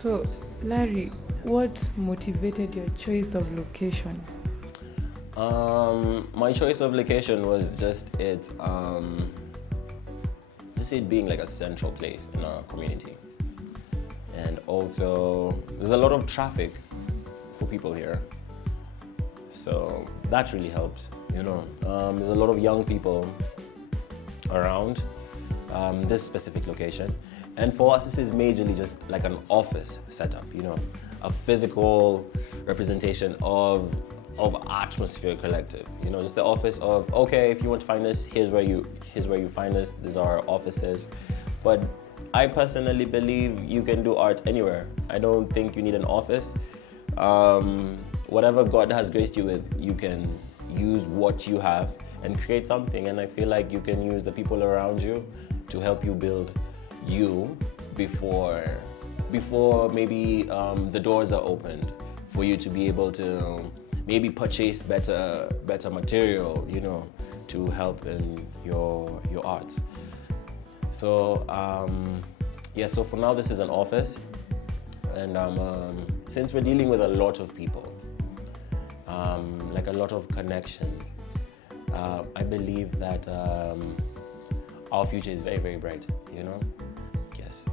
So, Larry, what motivated your choice of location? My choice of location was just it being like a central place in our community. And also, there's a lot of traffic for people here. So that really helps, There's a lot of young people around this specific location. And for us, this is majorly just like an office setup, a physical representation of Artmosphere Collective. Just the office of, okay, if you want to find us, here's where you find us. These are our offices. But I personally believe you can do art anywhere. I don't think you need an office. Whatever God has graced you with, you can use what you have and create something. And I feel like you can use the people around you to help you build you before maybe the doors are opened for you to be able to maybe purchase better material, to help in your art. So so for now this is an office, and since we're dealing with a lot of people, like a lot of connections, I believe that our future is very, very bright, Yes,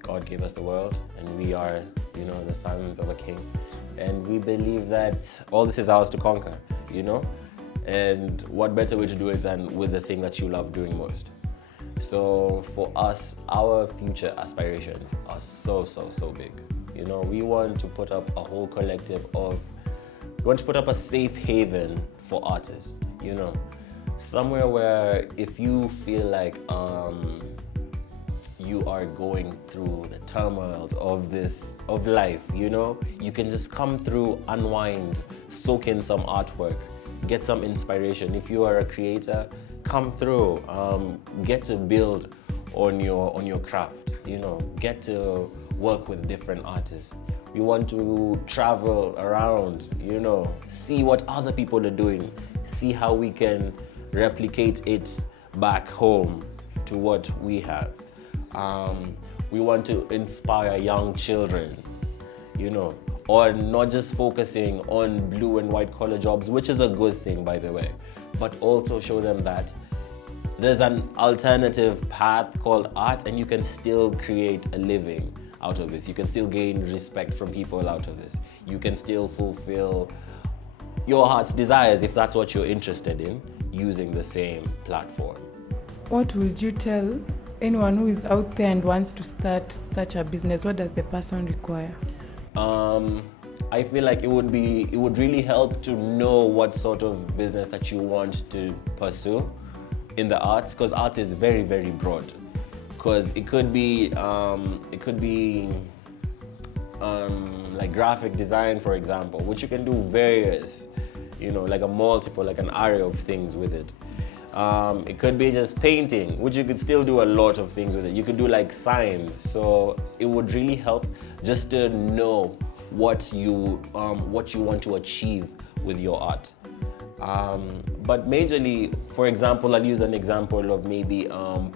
God gave us the world, and we are, the sons of a king. And we believe that all this is ours to conquer, And what better way to do it than with the thing that you love doing most? So for us, our future aspirations are so, so, so big. We want to put up a whole collective we want to put up a safe haven for artists, Somewhere where if you feel like you are going through the turmoils of life, you can just come through, unwind, soak in some artwork, get some inspiration. If you are a creator, come through, get to build on your craft, get to work with different artists. We want to travel around, see what other people are doing, see how we can replicate it back home to what we have. We want to inspire young children, or not just focusing on blue and white collar jobs, which is a good thing, by the way, but also show them that there's an alternative path called art, and you can still create a living out of this. You can still gain respect from people out of this. You can still fulfill your heart's desires if that's what you're interested in, using the same platform. What would you tell anyone who is out there and wants to start such a business? What does the person require? I feel like it would really help to know what sort of business that you want to pursue in the arts, because art is very, very broad. Because it could be like graphic design, for example, which you can do various, like an array of things with it. It could be just painting, which you could still do a lot of things with it. You could do like signs. So it would really help just to know what you want to achieve with your art. But majorly, for example, I'll use an example of maybe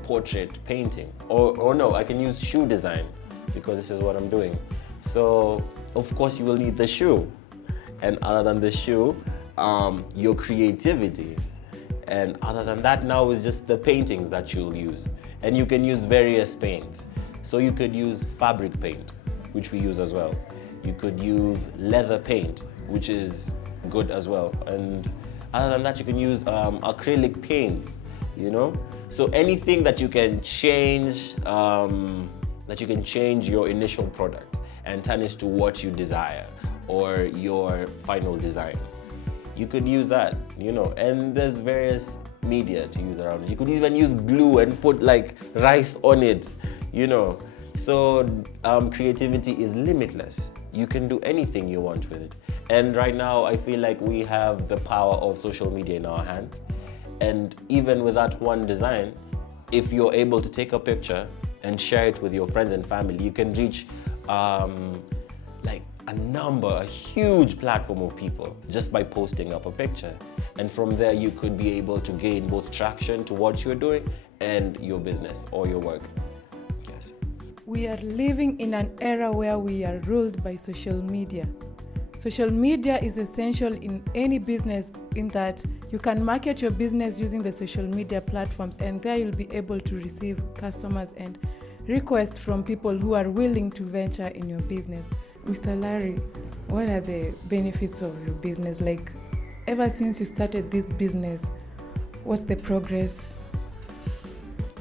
portrait painting, or no, I can use shoe design, because this is what I'm doing. So of course you will need the shoe, and other than the shoe, your creativity. And other than that, now is just the paintings that you'll use. And you can use various paints. So you could use fabric paint, which we use as well. You could use leather paint, which is good as well. And other than that, you can use acrylic paints, So anything that you can change, your initial product and turn it to what you desire, or your final design. You could use that, and there's various media to use around it. You could even use glue and put like rice on it, So creativity is limitless. You can do anything you want with it. And right now, I feel like we have the power of social media in our hands. And even with that one design, if you're able to take a picture and share it with your friends and family, you can reach a huge platform of people just by posting up a picture. And from there, you could be able to gain both traction to what you're doing and your business or your work. Yes. We are living in an era where we are ruled by social media. Social media is essential in any business in that you can market your business using the social media platforms, and there you'll be able to receive customers and requests from people who are willing to venture in your business. Mr. Larry, what are the benefits of your business? Like, ever since you started this business, what's the progress?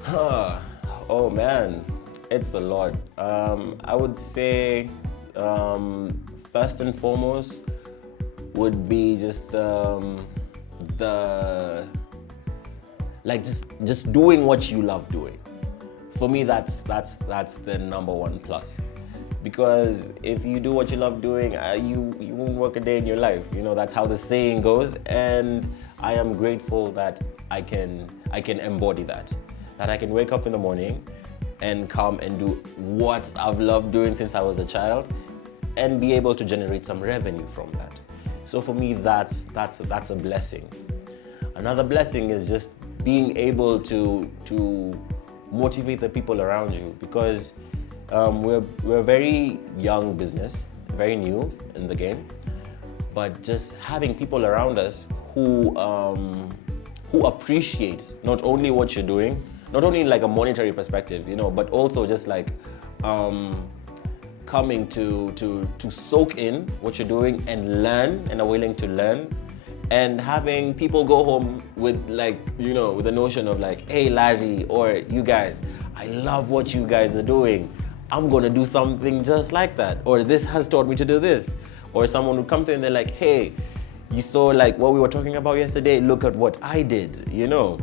Oh man, it's a lot. I would say first and foremost would be just just doing what you love doing. For me, that's the number one plus. Because if you do what you love doing, you won't work a day in your life. You know, that's how the saying goes. And I am grateful that I can embody that. That I can wake up in the morning and come and do what I've loved doing since I was a child and be able to generate some revenue from that. So for me, that's a blessing. Another blessing is just being able to motivate the people around you, because we're a very young business, very new in the game, but just having people around us who appreciate not only what you're doing, not only in like a monetary perspective, you know, but also just like coming to soak in what you're doing and learn, and are willing to learn, and having people go home with like, you know, with the notion of like, hey Larry, or you guys, I love what you guys are doing. I'm gonna do something just like that, or this has taught me to do this. Or someone would come to you and they're like, hey, you saw like what we were talking about yesterday, look at what I did, you know.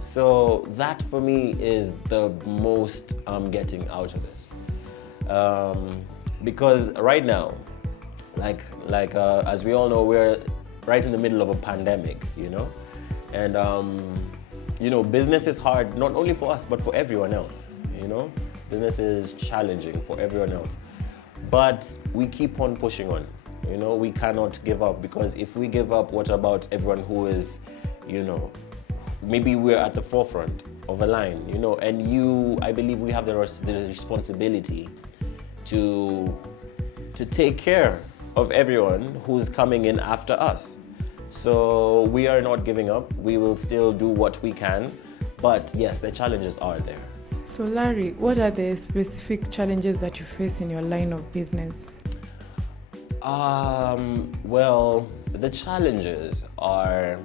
So that for me is the most I'm getting out of this. Because right now, like as we all know, we're right in the middle of a pandemic, you know, and you know, business is hard not only for us but for everyone else, you know. Business is challenging for everyone else, but we keep on pushing on, you know. We cannot give up, because if we give up, what about everyone who is, you know, maybe we're at the forefront of a line, you know, and I believe we have the responsibility to take care of everyone who's coming in after us. So we are not giving up. We will still do what we can, but yes, the challenges are there. So Larry, what are the specific challenges that you face in your line of business? Well, the challenges are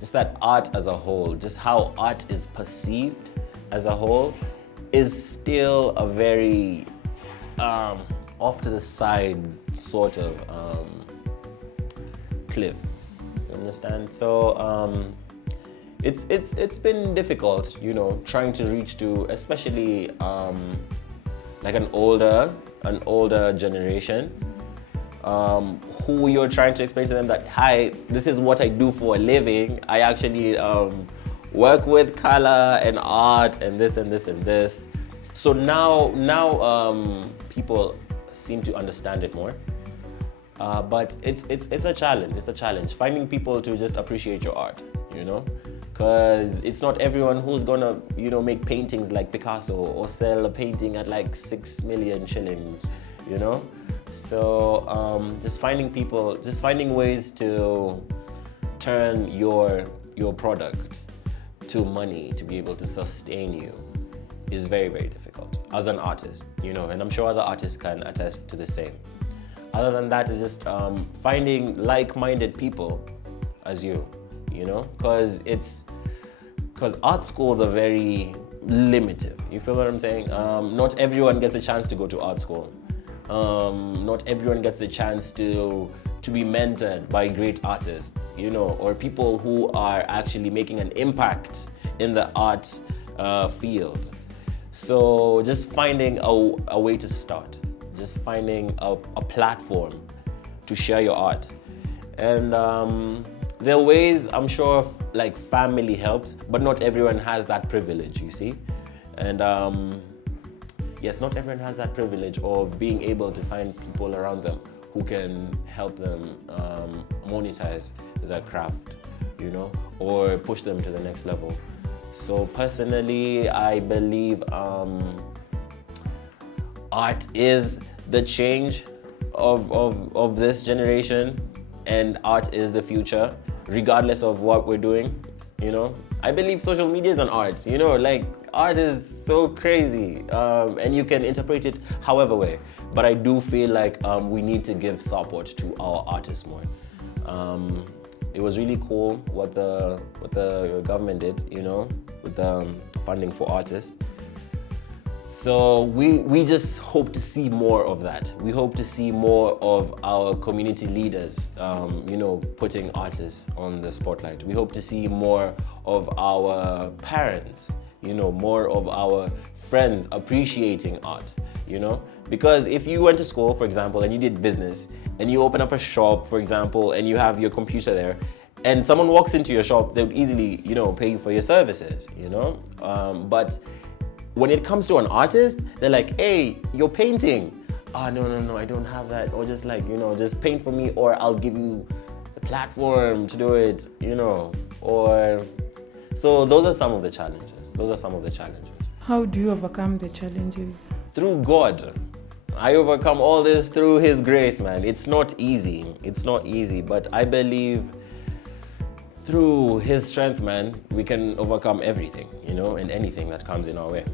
just that art as a whole, just how art is perceived as a whole, is still a very off to the side sort of cliff. You understand? So it's been difficult, you know, trying to reach to, especially like an older generation, who you're trying to explain to them that, hi, this is what I do for a living. I actually work with color and art and this and this and this. So now people seem to understand it more. But it's a challenge. It's a challenge finding people to just appreciate your art, you know, because it's not everyone who's gonna, you know, make paintings like Picasso or sell a painting at like 6 million shillings, you know. So just finding ways to turn your product to money to be able to sustain you is very, very difficult as an artist, you know, and I'm sure other artists can attest to the same. Other than that, is just finding like-minded people as you know, because art schools are very limited. You feel what I'm saying? Not everyone gets a chance to go to art school. Not everyone gets a chance to be mentored by great artists, you know, or people who are actually making an impact in the art field. So just finding a way to start, just finding a platform to share your art. And there are ways, I'm sure, like family helps, but not everyone has that privilege, you see. And yes, not everyone has that privilege of being able to find people around them who can help them monetize their craft, you know, or push them to the next level. So personally, I believe art is the change of this generation, and art is the future, regardless of what we're doing, you know. I believe social media is an art, you know, like art is so crazy, and you can interpret it however way. But I do feel like we need to give support to our artists more. It was really cool what the government did, you know, with the funding for artists. So we just hope to see more of that. We hope to see more of our community leaders, you know, putting artists on the spotlight. We hope to see more of our parents, you know, more of our friends appreciating art, you know. Because if you went to school, for example, and you did business, and you open up a shop, for example, and you have your computer there, and someone walks into your shop, they would easily, you know, pay you for your services, you know. But when it comes to an artist, they're like, hey, you're painting. No, I don't have that. Or just like, you know, just paint for me, or I'll give you the platform to do it, you know. Or, so those are some of the challenges. How do you overcome the challenges? Through God. I overcome all this through His grace, man. It's not easy, but I believe through His strength, man, we can overcome everything, you know, and anything that comes in our way.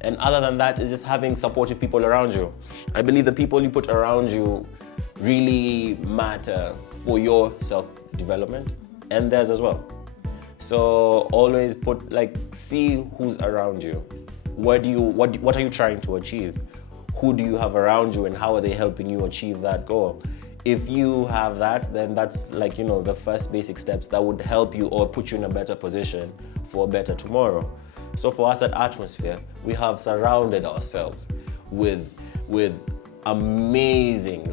And other than that, is just having supportive people around you. I believe the people you put around you really matter for your self-development and theirs as well. So always see who's around you. What are you trying to achieve? Who do you have around you, and how are they helping you achieve that goal? If you have that, then that's like, you know, the first basic steps that would help you or put you in a better position for a better tomorrow. So for us at Artmosphere, we have surrounded ourselves with amazing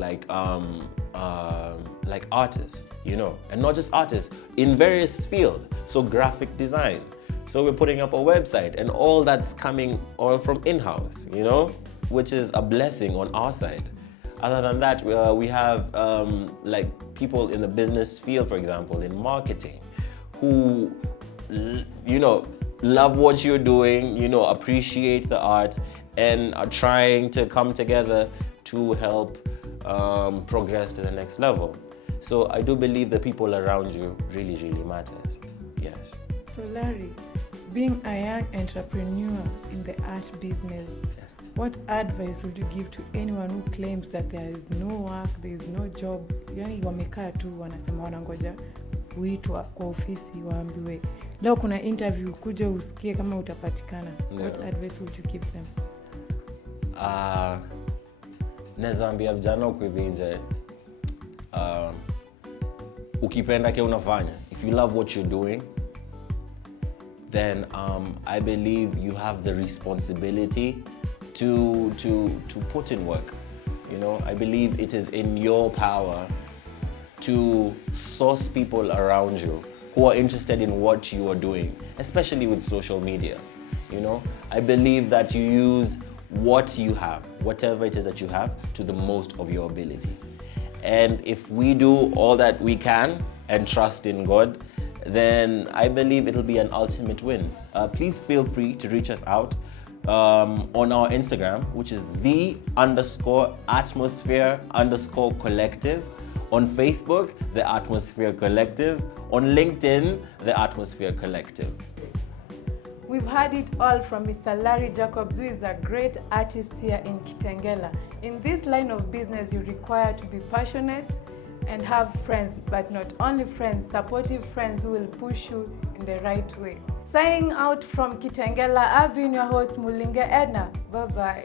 artists, you know, and not just artists, in various fields. So graphic design. So we're putting up a website, and all that's coming all from in-house, you know, which is a blessing on our side. Other than that, we have people in the business field, for example, in marketing, who, you know, love what you're doing, you know, appreciate the art, and are trying to come together to help progress to the next level. So I do believe the people around you really, really matters. Yes. So Larry, being a young entrepreneur in the art business, what advice would you give to anyone who claims that there is no work, there is no job? Yani wamekaa tu wanasema wanangoja kuitwa kwa ofisi waambiwe leo kuna interview, kuja usikie kama utapatikana. What advice would you give them? Naweza ambia vijana huku hivi nje, ukipenda kile unafanya, if you love what you're doing, then I believe you have the responsibility to put in work. You know, I believe it is in your power to source people around you who are interested in what you are doing, especially with social media. You know, I believe that you use what you have, whatever it is that you have, to the most of your ability. And if we do all that we can and trust in God, then I believe it'll be an ultimate win. Please feel free to reach us out on our Instagram, which is _Artmosphere_Collective. On Facebook, the Artmosphere Collective. On LinkedIn, the Artmosphere Collective. We've heard it all from Mr. Larry Jacobs, who is a great artist here in Kitengela. In this line of business, you require to be passionate and have friends, but not only friends, supportive friends who will push you in the right way. Signing out from Kitengela, I've been your host, Mulinge Edna. Bye-bye.